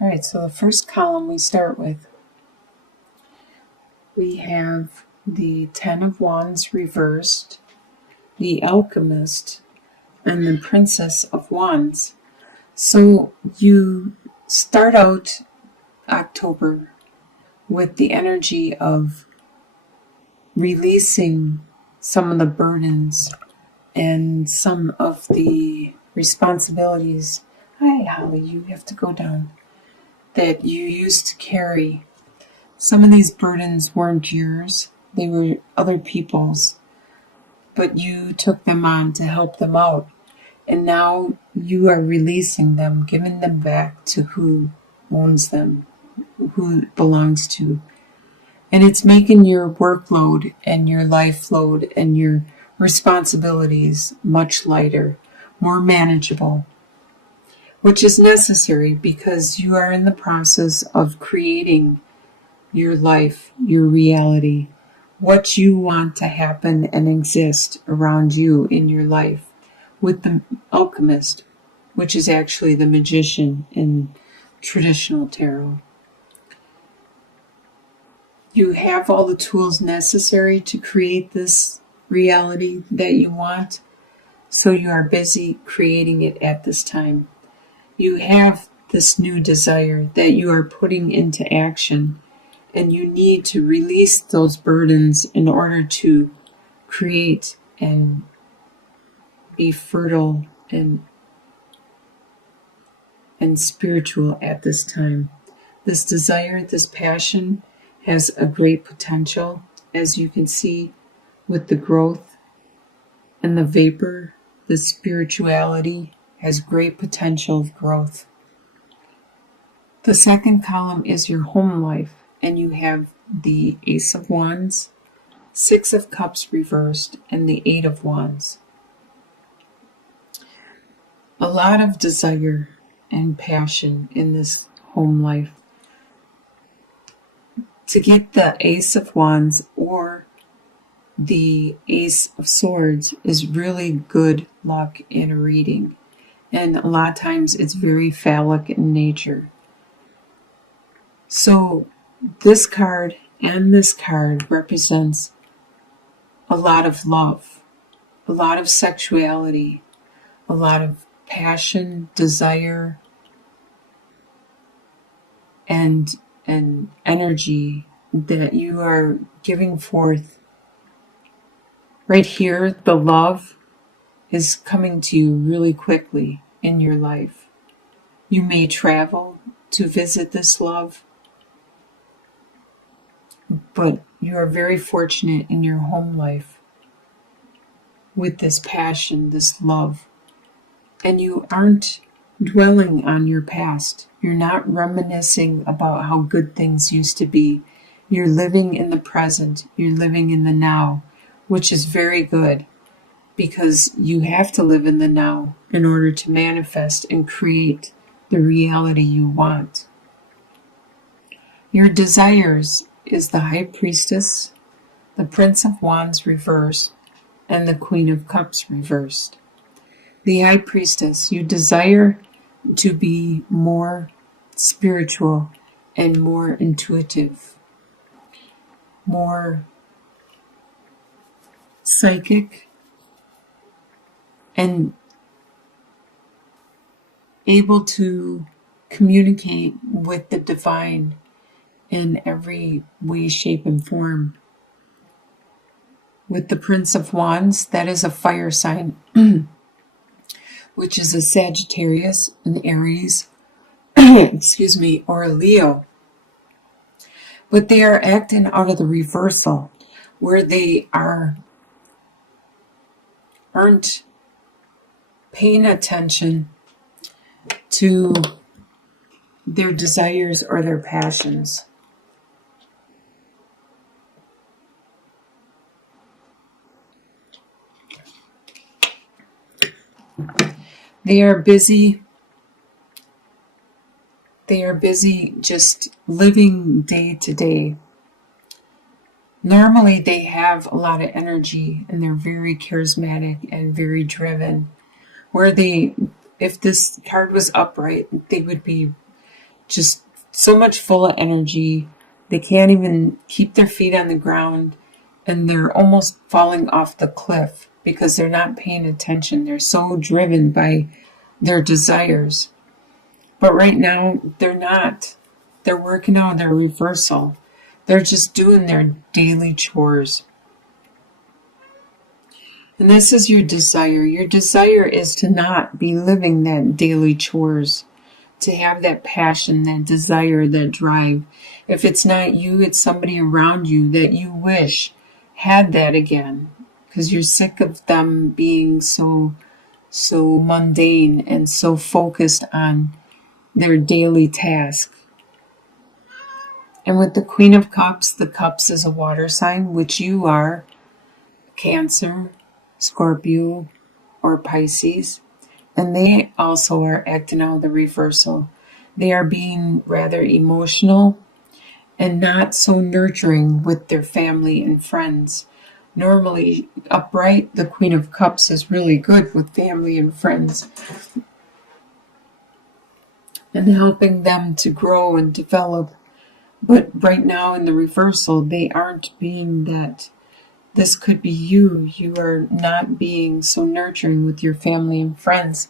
All right, so the first column we start with, we have the Ten of Wands reversed, the Alchemist, and the Princess of Wands. So you start out October with the energy of releasing some of the burdens and some of the responsibilities. Hi, Holly, you have to go down. That you used to carry. Some of these burdens weren't yours, they were other people's, but you took them on to help them out. And now you are releasing them, giving them back to who owns them, who it belongs to. And it's making your workload and your life load and your responsibilities much lighter, more manageable, which is necessary because you are in the process of creating your life, your reality, what you want to happen and exist around you in your life with the Alchemist, which is actually the magician in traditional tarot. You have all the tools necessary to create this reality that you want, so you are busy creating it at this time. You have this new desire that you are putting into action, and you need to release those burdens in order to create and be fertile and spiritual at this time. This desire, this passion has a great potential, as you can see with the growth and the vapor. The spirituality has great potential of growth. The second column is your home life, and you have the Ace of Wands, Six of Cups reversed, and the Eight of Wands. A lot of desire and passion in this home life. To get the Ace of Wands or the Ace of Swords is really good luck in a reading. And a lot of times it's very phallic in nature. So this card and this card represents a lot of love, a lot of sexuality, a lot of passion, desire, and energy that you are giving forth. Right here, the love is coming to you really quickly in your life. You may travel to visit this love, but you are very fortunate in your home life with this passion, this love. And you aren't dwelling on your past. You're not reminiscing about how good things used to be. You're living in the present. You're living in the now, which is very good because you have to live in the now in order to manifest and create the reality you want. Your desires is the High Priestess, the Prince of Wands reversed, and the Queen of Cups reversed. The High Priestess, you desire to be more spiritual and more intuitive, more psychic, and able to communicate with the divine in every way, shape, and form. With the Prince of Wands, that is a fire sign, which is a Sagittarius, an Aries, or a Leo. But they are acting out of the reversal, where they aren't paying attention to their desires or their passions. They are busy just living day to day. Normally they have a lot of energy and they're very charismatic and very driven. If this card was upright, they would be just so much full of energy. They can't even keep their feet on the ground, and they're almost falling off the cliff because they're not paying attention. They're so driven by their desires. But right now, they're not. They're working on their reversal. They're just doing their daily chores. And this is your desire. Your desire is to not be living that daily chores, to have that passion, that desire, that drive. If it's not you, it's somebody around you that you wish had that again, because you're sick of them being so mundane and so focused on their daily task. And with the Queen of Cups, the Cups is a water sign, which you are, Cancer, Scorpio, or Pisces. And they also are acting out the reversal. They are being rather emotional and not so nurturing with their family and friends. Normally, upright, the Queen of Cups is really good with family and friends and helping them to grow and develop. But right now in the reversal, they aren't being that. This could be you. You are not being so nurturing with your family and friends.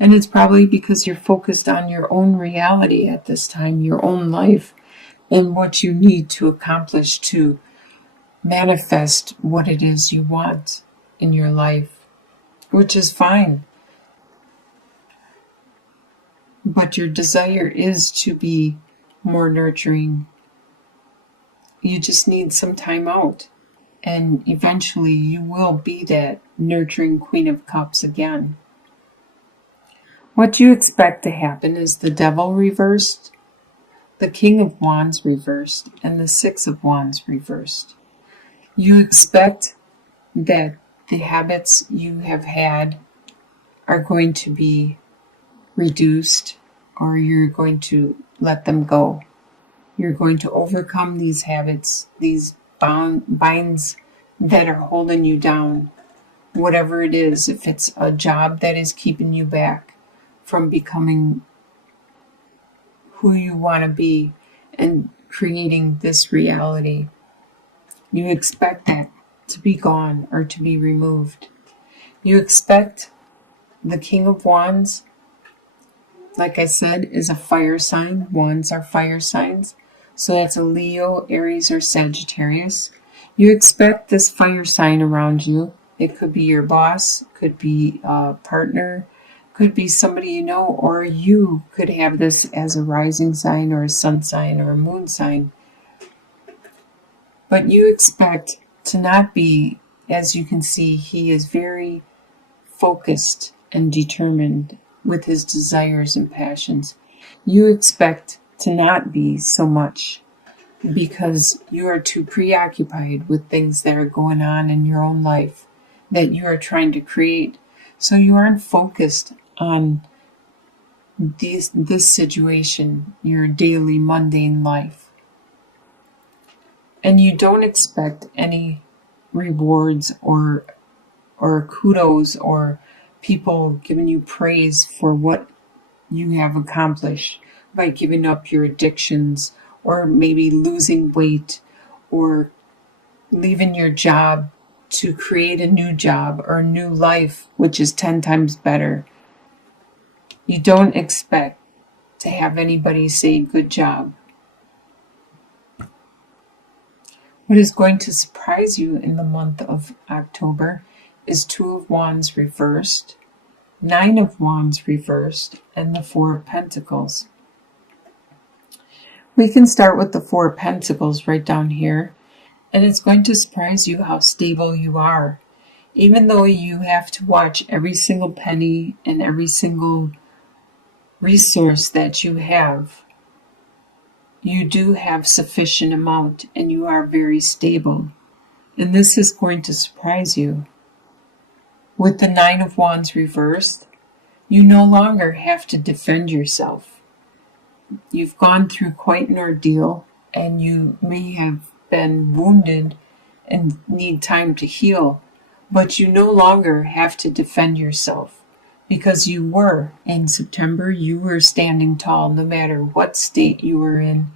And it's probably because you're focused on your own reality at this time, your own life, and what you need to accomplish to manifest what it is you want in your life, which is fine. But your desire is to be more nurturing. You just need some time out. And eventually you will be that nurturing Queen of Cups again. What you expect to happen is the Devil reversed, the King of Wands reversed, and the Six of Wands reversed. You expect that the habits you have had are going to be reduced, or you're going to let them go. You're going to overcome these habits, these binds that are holding you down, whatever it is. If it's a job that is keeping you back from becoming who you want to be and creating this reality, you expect that to be gone or to be removed. You expect the King of Wands, like I said, is a fire sign. Wands are fire signs. So that's a Leo, Aries, or Sagittarius. You expect this fire sign around you. It could be your boss, could be a partner, could be somebody you know, or you could have this as a rising sign or a sun sign or a moon sign. But you expect to not be, as you can see, he is very focused and determined with his desires and passions. You expect to not be so much because you are too preoccupied with things that are going on in your own life that you are trying to create. So you aren't focused on this situation, your daily mundane life. And you don't expect any rewards or kudos or people giving you praise for what you have accomplished by giving up your addictions or maybe losing weight or leaving your job to create a new job or a new life, which is 10 times better. You don't expect to have anybody say good job. What is going to surprise you in the month of October is Two of Wands reversed, Nine of Wands reversed, and the Four of Pentacles. We can start with the Four of Pentacles right down here, and it's going to surprise you how stable you are. Even though you have to watch every single penny and every single resource that you have, you do have sufficient amount and you are very stable. And this is going to surprise you. With the Nine of Wands reversed, you no longer have to defend yourself. You've gone through quite an ordeal and you may have been wounded and need time to heal, but you no longer have to defend yourself because you were in September, you were standing tall no matter what state you were in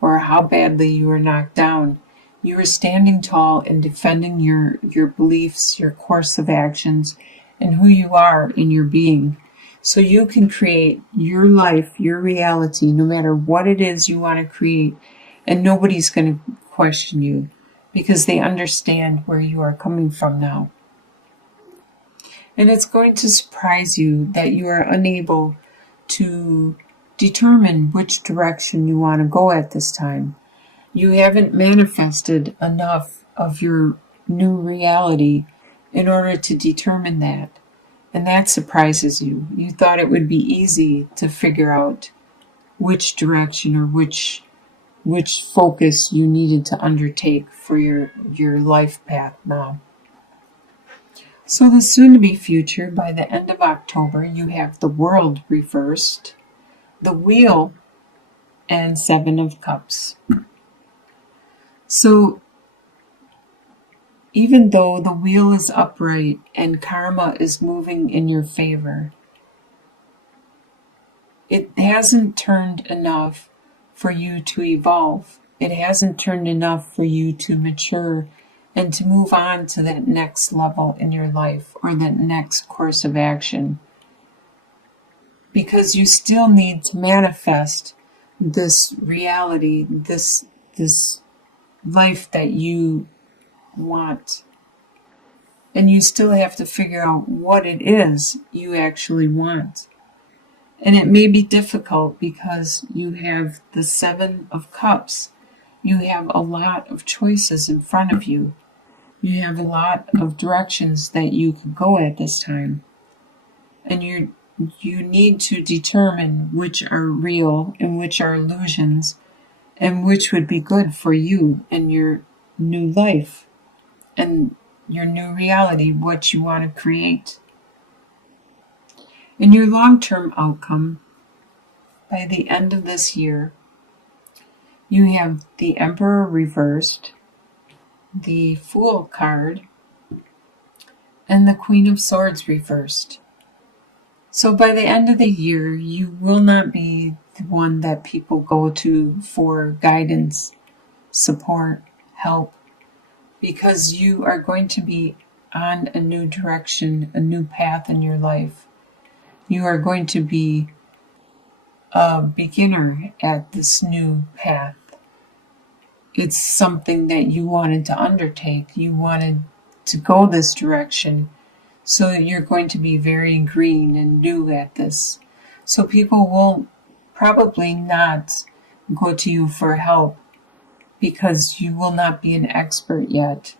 or how badly you were knocked down. You were standing tall and defending your beliefs, your course of actions, and who you are in your being. So you can create your life, your reality, no matter what it is you want to create, and nobody's going to question you because they understand where you are coming from now. And it's going to surprise you that you are unable to determine which direction you want to go at this time. You haven't manifested enough of your new reality in order to determine that. And that surprises you. You thought it would be easy to figure out which direction or which focus you needed to undertake for your life path now. So the soon-to-be future, by the end of October, you have the World reversed, the Wheel, and Seven of Cups. So even though the wheel is upright and karma is moving in your favor, it hasn't turned enough for you to evolve. It hasn't turned enough for you to mature and to move on to that next level in your life or that next course of action. Because you still need to manifest this reality, this life that you want. And you still have to figure out what it is you actually want. And it may be difficult because you have the Seven of Cups. You have a lot of choices in front of you. You have a lot of directions that you could go at this time. And you need to determine which are real and which are illusions and which would be good for you and your new life and your new reality, what you want to create. In your long-term outcome, by the end of this year, you have the Emperor reversed, the Fool card, and the Queen of Swords reversed. So by the end of the year, you will not be the one that people go to for guidance, support, help, because you are going to be on a new direction, a new path in your life. You are going to be a beginner at this new path. It's something that you wanted to undertake. You wanted to go this direction. So you're going to be very green and new at this. So people will probably not go to you for help because you will not be an expert yet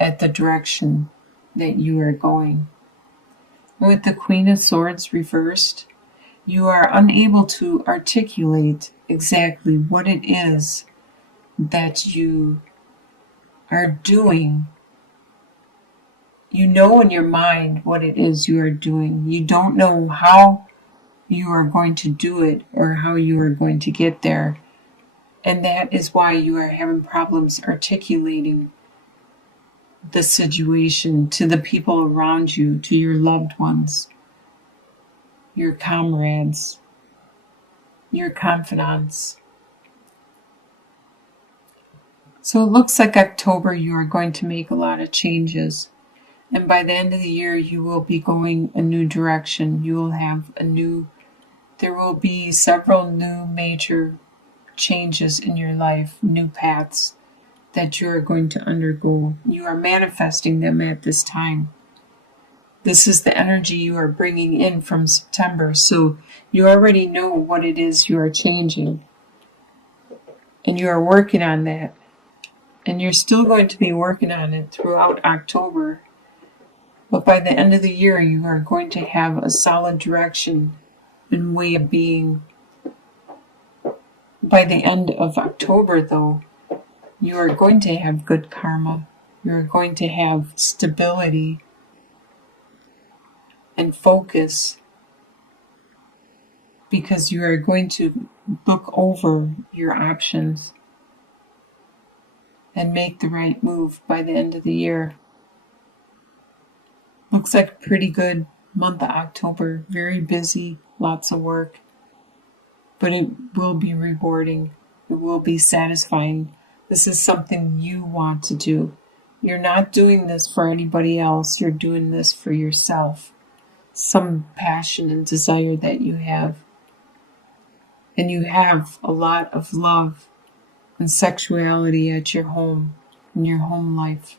at the direction that you are going. With the Queen of Swords reversed, you are unable to articulate exactly what it is that you are doing. You know in your mind what it is you are doing. You don't know how you are going to do it or how you are going to get there. And that is why you are having problems articulating the situation to the people around you, to your loved ones, your comrades, your confidants. So it looks like October you are going to make a lot of changes. And by the end of the year, you will be going a new direction. You will have there will be several new major changes in your life, new paths that you are going to undergo. You are manifesting them at this time. This is the energy you are bringing in from September. So you already know what it is you are changing. And you are working on that. And you're still going to be working on it throughout October. But by the end of the year, you are going to have a solid direction and way of being. By the end of October, though, you are going to have good karma. You're going to have stability and focus because you are going to look over your options and make the right move by the end of the year. Looks like a pretty good month of October. Very busy, lots of work, but it will be rewarding. It will be satisfying. This is something you want to do. You're not doing this for anybody else. You're doing this for yourself. Some passion and desire that you have. And you have a lot of love and sexuality at your home, in your home life.